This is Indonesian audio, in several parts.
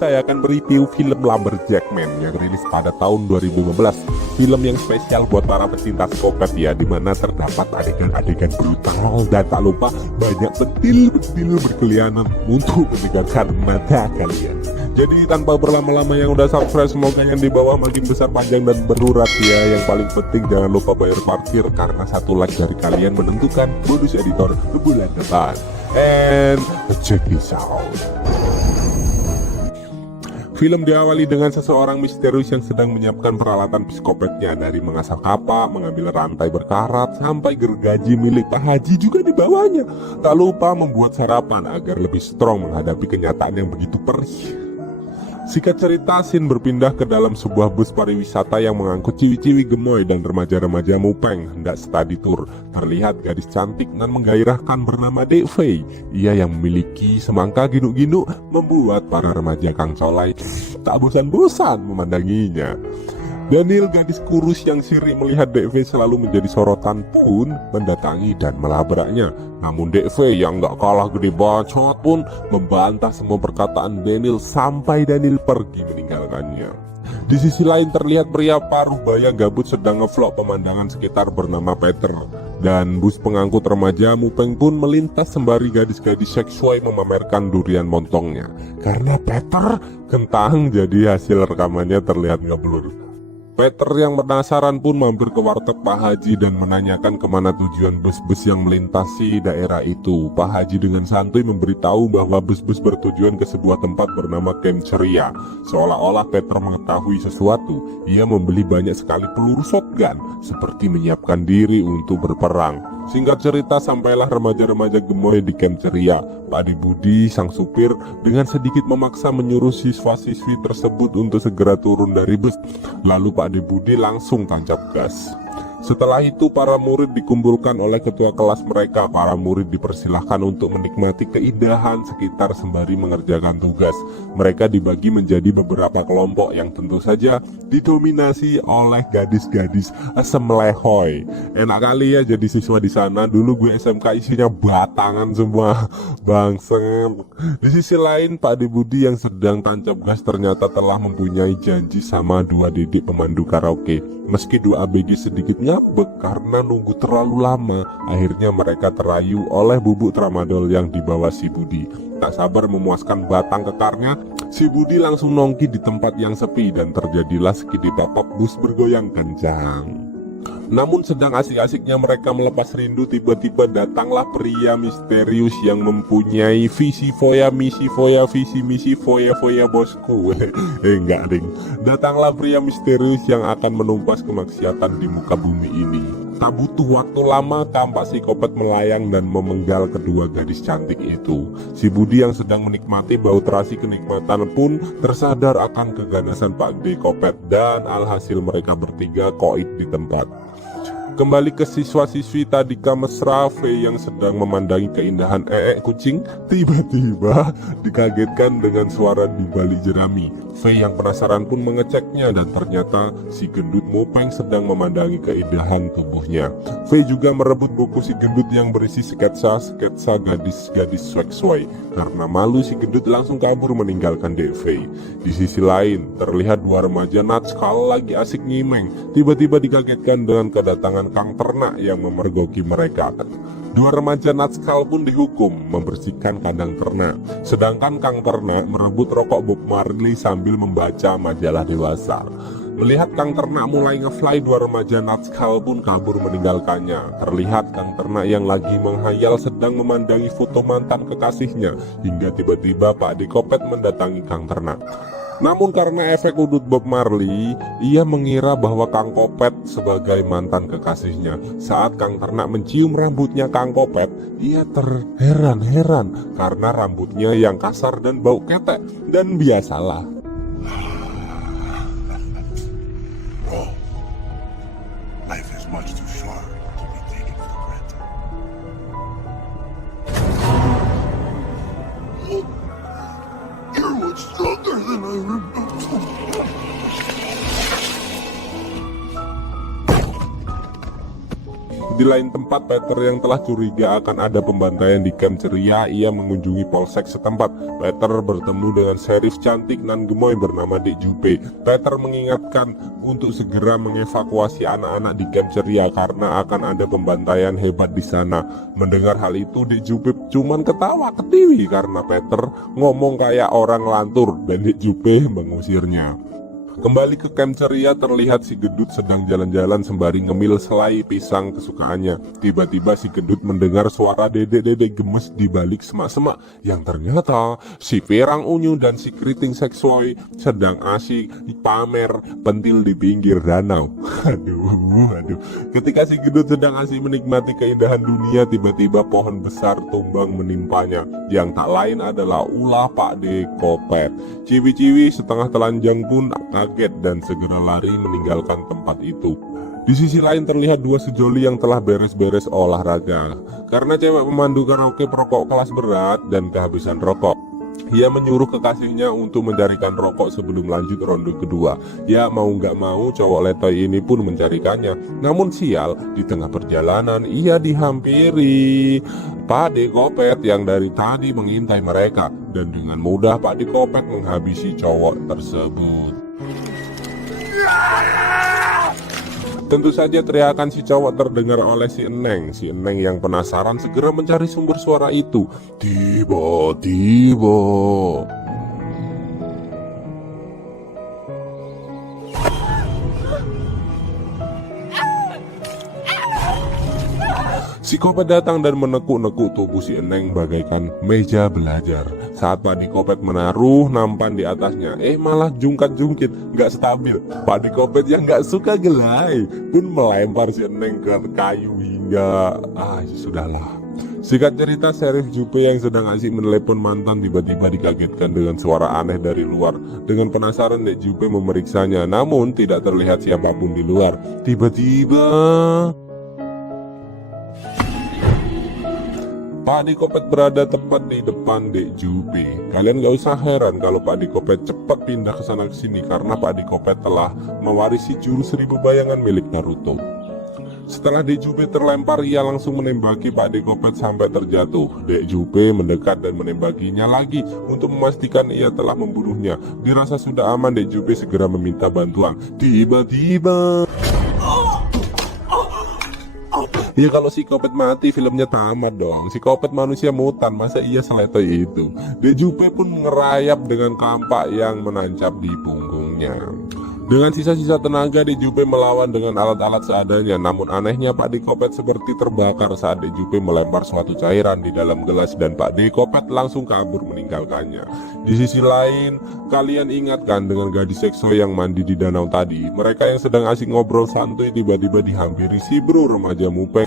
saya akan mereview film Lumberjackman yang rilis pada tahun 2015. Film yang spesial buat para pecinta skopet ya, dimana terdapat adegan-adegan brutal dan tak lupa banyak pentil-pentil berkeliaran untuk menegakkan mata kalian. Jadi tanpa berlama-lama, yang udah subscribe semoga yang di bawah makin besar, panjang dan berurat ya. Yang paling penting jangan lupa bayar parkir, karena satu like dari kalian menentukan bonus editor bulan depan. And check this out. Film diawali dengan seseorang misterius yang sedang menyiapkan peralatan psikopetnya, dari mengasah kapak, mengambil rantai berkarat, sampai gergaji milik Pak Haji juga dibawanya. Tak lupa membuat sarapan agar lebih strong menghadapi kenyataan yang begitu perih. Singkat cerita, scene berpindah ke dalam sebuah bus pariwisata yang mengangkut ciwi-ciwi gemoy dan remaja-remaja mupeng hendak study tour. Terlihat gadis cantik dan menggairahkan bernama Dek Fei. Ia yang memiliki semangka ginuk-ginuk membuat para remaja Kang Solai tak bosan-bosan memandanginya. Daniel, gadis kurus yang sirik melihat Dek Fei selalu menjadi sorotan, pun mendatangi dan melabraknya. Namun Dek Fei yang gak kalah gede bacot pun membantah semua perkataan Daniel sampai Daniel pergi meninggalkannya. Di sisi lain terlihat pria paruh baya gabut sedang ngevlog pemandangan sekitar bernama Peter. Dan bus pengangkut remaja mupeng pun melintas sembari gadis-gadis seksuai memamerkan durian montongnya. Karena Peter kentang, jadi hasil rekamannya terlihat ngeblur. Peter yang penasaran pun mampir ke warteg Pak Haji dan menanyakan kemana tujuan bus-bus yang melintasi daerah itu. Pak Haji dengan santuy memberitahu bahwa bus-bus bertujuan ke sebuah tempat bernama Camp Ceria. Seolah-olah Peter mengetahui sesuatu, ia membeli banyak sekali peluru shotgun, seperti menyiapkan diri untuk berperang. Singkat cerita, sampailah remaja-remaja gemoy di Camp Ceria. Pak Ade Budi, sang supir, dengan sedikit memaksa menyuruh siswa-siswi tersebut untuk segera turun dari bus. Lalu Pak Ade Budi langsung tancap gas. Setelah itu para murid dikumpulkan oleh ketua kelas mereka. Para murid dipersilahkan untuk menikmati keindahan sekitar sembari mengerjakan tugas. Mereka dibagi menjadi beberapa kelompok yang tentu saja didominasi oleh gadis-gadis semlehoy. Enak kali ya jadi siswa di sana. Dulu gue SMK isinya batangan semua, bangseng. Di sisi lain, Pak Ade Budi yang sedang tancap gas ternyata telah mempunyai janji sama dua didik pemandu karaoke. Meski dua ABG sedikit ngambek karena nunggu terlalu lama, akhirnya mereka terayu oleh bubuk tramadol yang dibawa si Budi. Tak sabar memuaskan batang kekarnya, si Budi langsung nongki di tempat yang sepi dan terjadilah sekidi papap bus bergoyang kencang. Namun sedang asik-asiknya mereka melepas rindu, tiba-tiba datanglah pria misterius yang mempunyai visi foya, misi foya, visi misi foya foya bosku. Enggak ding. Datanglah pria misterius yang akan menumpas kemaksiatan di muka bumi ini. Tak butuh waktu lama, tampak psikopat melayang dan memenggal kedua gadis cantik itu. Si Budi yang sedang menikmati bau terasi kenikmatan pun tersadar akan keganasan Pak D Kopet, dan alhasil mereka bertiga koit di tempat. Kembali ke siswa-siswi tadika mesra, Fei yang sedang memandangi keindahan kucing tiba-tiba dikagetkan dengan suara di balik jerami. Fei yang penasaran pun mengeceknya dan ternyata si gendut mupeng sedang memandangi keindahan tubuhnya. Fei juga merebut buku si gendut yang berisi sketsa gadis-gadis seksui. Karena malu, si gendut langsung kabur meninggalkan Dek Fei. Di sisi lain terlihat dua remaja natskal lagi asik nyimeng, tiba-tiba dikagetkan dengan kedatangan Kang Ternak yang memergoki mereka. Dua remaja natskal pun dihukum membersihkan kandang ternak, sedangkan Kang Ternak merebut rokok Bob Marley sambil membaca majalah dewasa. Melihat Kang Ternak mulai ngefly, dua remaja natskal pun kabur meninggalkannya. Terlihat Kang Ternak yang lagi menghayal sedang memandangi foto mantan kekasihnya, hingga tiba-tiba Pak D Kopet mendatangi Kang Ternak. Namun karena efek udut Bob Marley, ia mengira bahwa Kang Kopet sebagai mantan kekasihnya. Saat Kang Ternak mencium rambutnya Kang Kopet, ia terheran-heran karena rambutnya yang kasar dan bau ketek. Dan biasalah, Bro, life is much too short to be taken for granted. You're much stronger than I remember. Di lain tempat, Peter yang telah curiga akan ada pembantaian di kamp ceria, ia mengunjungi polsek setempat. Peter bertemu dengan sheriff cantik nan gemoy bernama Dek Jupe. Peter mengingatkan untuk segera mengevakuasi anak-anak di kamp ceria karena akan ada pembantaian hebat di sana. Mendengar hal itu, Dek Jupe cuman ketawa ketiwi karena Peter ngomong kayak orang lantur dan Dek Jupe mengusirnya. Kembali ke kamp ceria, terlihat si Gedut sedang jalan-jalan sembari ngemil selai pisang kesukaannya. Tiba-tiba si Gedut mendengar suara dedek-dedek gemes di balik semak-semak, yang ternyata si Pirang Unyu dan si Keriting Seksoy sedang asik pamer pentil di pinggir danau. Aduh. Ketika si Gedut sedang asik menikmati keindahan dunia, tiba-tiba pohon besar tumbang menimpanya. Yang tak lain adalah ulah Pak De Kopet. Ciwi-ciwi setengah telanjang pun kaget dan segera lari meninggalkan tempat itu. Di sisi lain terlihat dua sejoli yang telah beres-beres olahraga. Karena cewek pemandu karaoke perokok kelas berat dan kehabisan rokok, ia menyuruh kekasihnya untuk mencarikan rokok sebelum lanjut ronde kedua. Ya mau gak mau cowok letoy ini pun mencarikannya. Namun sial, di tengah perjalanan ia dihampiri Pak De Kopet yang dari tadi mengintai mereka. Dan dengan mudah Pak De Kopet menghabisi cowok tersebut. Tentu saja teriakan si cowok terdengar oleh si Eneng. Si Eneng yang penasaran segera mencari sumber suara itu. Tiba-tiba si Kopet datang dan menekuk-nekuk tubuh si Eneng bagaikan meja belajar. Saat Pak De Kopet menaruh nampan di atasnya, malah jungkat-jungkit, gak stabil. Pak De Kopet yang gak suka gelai pun melempar si Eneng ke kayu hingga sudahlah. Singkat cerita, Sheriff Jupe yang sedang asik menelepon mantan tiba-tiba dikagetkan dengan suara aneh dari luar. Dengan penasaran, Dek Jupe memeriksanya, namun tidak terlihat siapapun di luar. Tiba-tiba Pak De Kopet berada tepat di depan Dek Jupe. Kalian gak usah heran kalau Pak De Kopet cepat pindah ke sana sini karena Pak De Kopet telah mewarisi jurus 1000 bayangan milik Naruto. Setelah Dek Jupe terlempar, ia langsung menembaki Pak De Kopet sampai terjatuh. Dek Jupe mendekat dan menembakinya lagi untuk memastikan ia telah membunuhnya. Dirasa sudah aman, Dek Jupe segera meminta bantuan. Tiba-tiba ya kalau si Kopet mati filmnya tamat dong. Si Kopet manusia mutan, masa iya seletoy itu. Dek Jupe pun ngerayap dengan kampak yang menancap di punggungnya. Dengan sisa-sisa tenaga, Dek Jupe melawan dengan alat-alat seadanya. Namun anehnya Pak De Kopet seperti terbakar saat Dek Jupe melempar suatu cairan di dalam gelas dan Pak De Kopet langsung kabur meninggalkannya. Di sisi lain, kalian ingatkan dengan gadis seksoy yang mandi di danau tadi? Mereka yang sedang asik ngobrol santuy tiba-tiba dihampiri si bro remaja mupek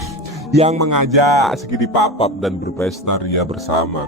yang mengajak segini papap dan berpesta ria bersama.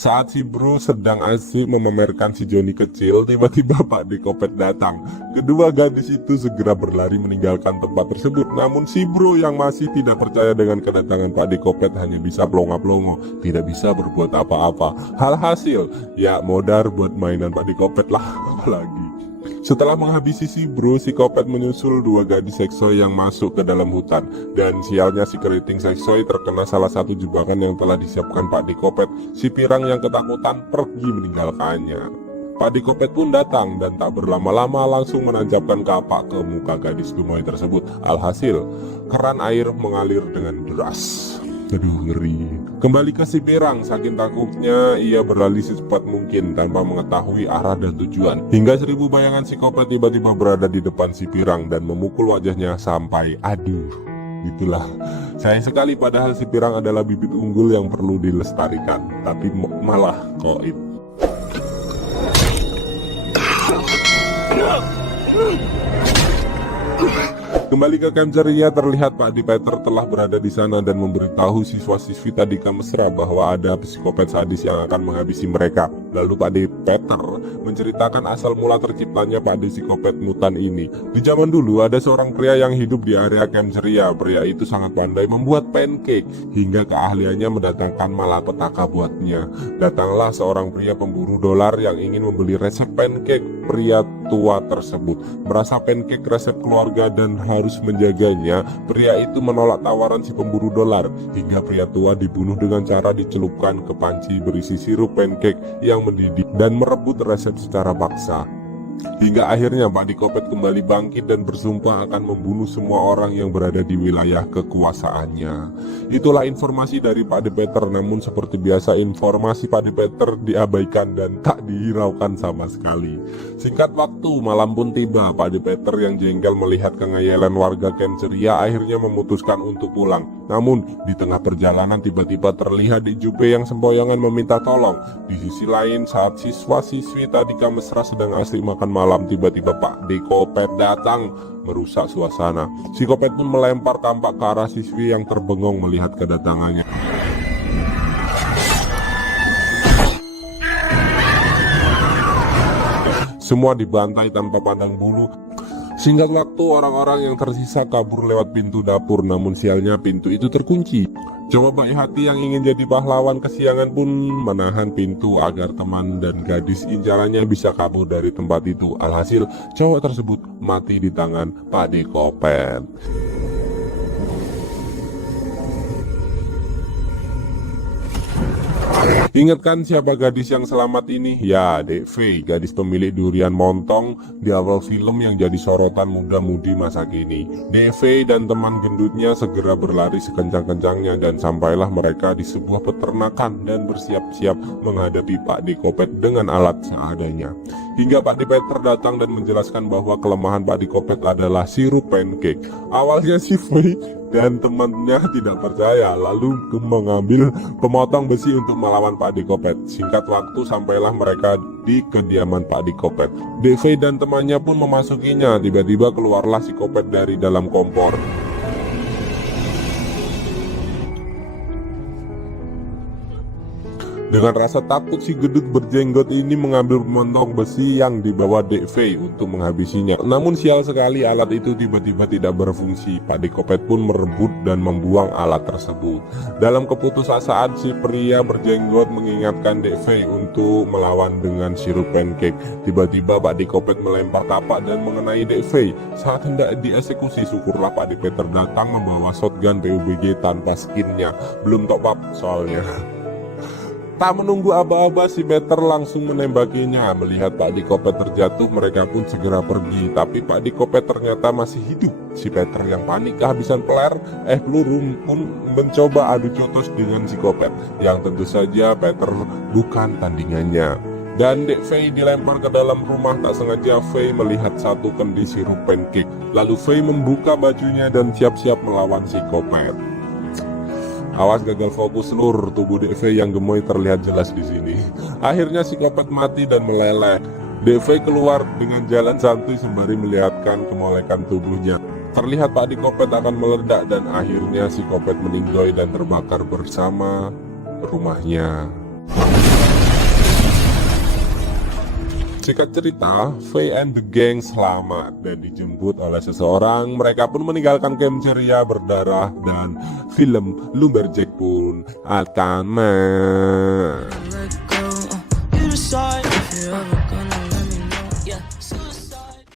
Saat si bro sedang asik memamerkan si Joni kecil, tiba-tiba Pak De Kopet datang. Kedua gadis itu segera berlari meninggalkan tempat tersebut. Namun si bro yang masih tidak percaya dengan kedatangan Pak De Kopet hanya bisa plonga-plongo, tidak bisa berbuat apa-apa. Hasil, ya modar buat mainan Pak De Kopet lah lagi. Setelah menghabisi si bro, si Kopet menyusul dua gadis seksoy yang masuk ke dalam hutan. Dan sialnya si Keriting Seksoy terkena salah satu jebakan yang telah disiapkan Pak De Kopet. Si Pirang yang ketakutan pergi meninggalkannya. Pak De Kopet pun datang dan tak berlama-lama langsung menancapkan kapak ke muka gadis gemoy tersebut. Alhasil, keran air mengalir dengan deras. Aduh, ngeri. Kembali ke si Pirang, saking takutnya ia berlari secepat mungkin tanpa mengetahui arah dan tujuan. Hingga 1000 bayangan si Kopet tiba-tiba berada di depan si Pirang dan memukul wajahnya sampai aduh. Itulah, sayang sekali padahal si Pirang adalah bibit unggul yang perlu dilestarikan, tapi malah koib. Kembali ke kamp ceria, terlihat Pak De Peter telah berada di sana dan memberitahu siswa-siswi tadika mesra bahwa ada psikopat sadis yang akan menghabisi mereka. Lalu Pak D. Peter menceritakan asal mula terciptanya Pak D. psikopat mutan ini. Di zaman dulu ada seorang pria yang hidup di area Camp Ceria. Pria itu sangat pandai membuat pancake hingga keahliannya mendatangkan malapetaka buatnya. Datanglah seorang pria pemburu dolar yang ingin membeli resep pancake pria tua tersebut. Merasa pancake resep keluarga dan harus menjaganya, pria itu menolak tawaran si pemburu dolar hingga pria tua dibunuh dengan cara dicelupkan ke panci berisi sirup pancake yang mendidih dan merebut resep secara paksa. Hingga akhirnya Pak Dikopet kembali bangkit dan bersumpah akan membunuh semua orang yang berada di wilayah kekuasaannya. Itulah informasi dari Pak D. Peter, namun seperti biasa informasi Pak D. Peter diabaikan dan tak dihiraukan sama sekali. Singkat waktu, malam pun tiba. Pak D. Peter yang jengkel melihat kengayalan warga Camp Ceria akhirnya memutuskan untuk pulang. Namun di tengah perjalanan tiba-tiba terlihat di Jupe yang sempoyongan meminta tolong. Di sisi lain, saat siswa-siswi tadika mesra sedang asik makan malam, tiba-tiba Pak Dikopet datang merusak suasana. Si Kopet pun melempar kampak ke arah siswi yang terbengong melihat kedatangannya. Semua dibantai tanpa pandang bulu. Singkat waktu, orang-orang yang tersisa kabur lewat pintu dapur, namun sialnya pintu itu terkunci. Cowok baik hati yang ingin jadi pahlawan kesiangan pun menahan pintu agar teman dan gadis incarannya bisa kabur dari tempat itu. Alhasil, cowok tersebut mati di tangan Pak Dikopet. Ingatkan siapa gadis yang selamat ini? Ya, Dek V, gadis pemilik durian montong di awal film yang jadi sorotan muda-mudi masa kini. Dek V dan teman gendutnya segera berlari sekencang-kencangnya dan sampailah mereka di sebuah peternakan dan bersiap-siap menghadapi Pak Dikopet dengan alat seadanya. Hingga Pak D. Peter datang dan menjelaskan bahwa kelemahan Pak Dikopet adalah sirup pancake. Awalnya si V dan temannya tidak percaya, lalu mengambil pemotong besi untuk melawan Pak Dikopet. Singkat waktu sampailah mereka di kediaman Pak Dikopet. DV dan temannya pun memasukinya. Tiba-tiba keluarlah si Kopet dari dalam kompor. Dengan rasa takut, si gedut berjenggot ini mengambil pemotong besi yang dibawa Dek V untuk menghabisinya. Namun sial sekali, alat itu tiba-tiba tidak berfungsi. Pak Dikopet pun merebut dan membuang alat tersebut. Dalam keputusasaan, si pria berjenggot mengingatkan Dek V untuk melawan dengan sirup pancake. Tiba-tiba Pak Dikopet melempar tapak dan mengenai Dek V. Saat hendak dieksekusi, syukurlah Pak Dek Peter datang membawa shotgun PUBG tanpa skinnya. Belum top up soalnya. Tak menunggu aba-aba, si Peter langsung menembakinya. Melihat Pak Dikopet terjatuh, mereka pun segera pergi. Tapi Pak Dikopet ternyata masih hidup. Si Peter yang panik kehabisan peluru pun mencoba adu jotos dengan si Kopet, yang tentu saja Peter bukan tandingannya. Dan Dek V dilempar ke dalam rumah. Tak sengaja V melihat satu kendi sirup pancake. Lalu V membuka bajunya dan siap-siap melawan si Kopet. Awas gagal fokus, seluruh tubuh Dek V yang gemoy terlihat jelas di sini. Akhirnya si Kopet mati dan meleleh. Dek V keluar dengan jalan santuy sembari melihatkan kemolekan tubuhnya. Terlihat Pak Dikopet akan meledak dan akhirnya si Kopet meninggoy dan terbakar bersama rumahnya. Singkat cerita, V and the gang selamat dan dijemput oleh seseorang. Mereka pun meninggalkan Camp Ceria berdarah dan film Lumberjack pun akan